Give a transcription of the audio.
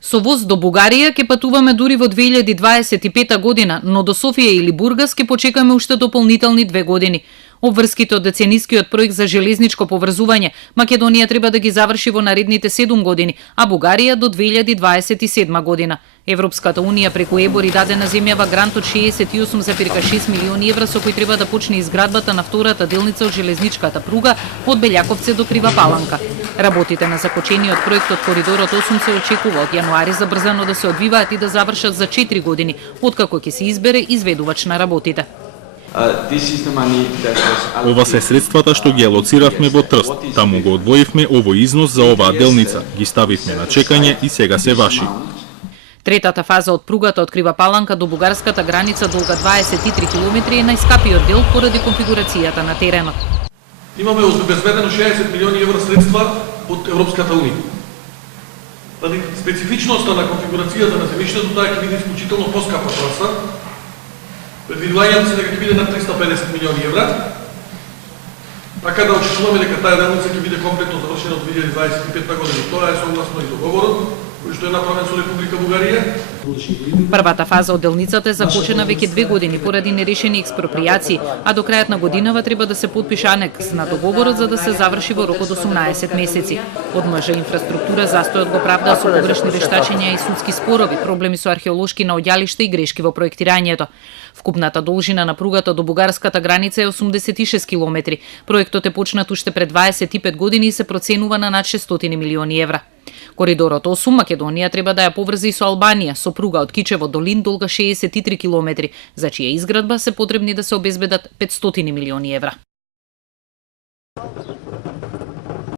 Со воз до Бугарија ќе патуваме дури во 2025 година, но до Софија или Бургас ќе почекаме уште дополнителни 2 години. Обврските од деценискиот проект за железничко поврзување Македонија треба да ги заврши во наредните 7 години, а Бугарија до 2027 година. Европската унија преку ЕБОР даде на земјава грант од 68,6 милиони евра со кој треба да почне изградбата на втората делница од железничката пруга од Белјаковце до Крива Паланка. Работите на започениот проект од коридорот 8 се очекува од јануари забрзано да се одвиваат и да завршат за 4 години, откако ќе се избере изведувач на работите. Ова се средствата што ги алоциравме во Трст. Таму го одвоивме овој износ за оваа делница, ги ставивме на чекање и сега се ваши. Третата фаза од пругата од Крива Паланка до бугарската граница долга 23 километри е најскапиот дел поради конфигурацијата на теренот. Имаме обезбедено 60 милиони евра средства од Европската унија. Специфичноста на конфигурацијата на земјиштето таа ќе биде исклучително поскапа траса. Предвидувањето се дека ќе биде на 350 милиони евра. Така да очекуваме дека таа делница ќе биде комплетно завршена од 2025 година. Тоа е согласно и договорот кој што е направен со Република Бугарија. Првата фаза од делницата е започена веќе 2 години поради нерешени експропријации, а до крајот на годинава треба да се подпише анекс на договорот за да се заврши во рок од 18 месеци. Од МЖ инфраструктура застојот го правдаа со погрешни вештачења и судски спорови, проблеми со археолошки наоѓалишта и грешки во проектирањето. Вкупната должина на пругата до бугарската граница е 86 километри. Проектот е почнат уште пред 25 години и се проценува на над 600 милиони евра. Коридорот 8 Македонија треба да ја поврзи со Албанија, со пруга од Кичево до Лин долга 63 километри, за чија изградба се потребни да се обезбедат 500 милиони евра.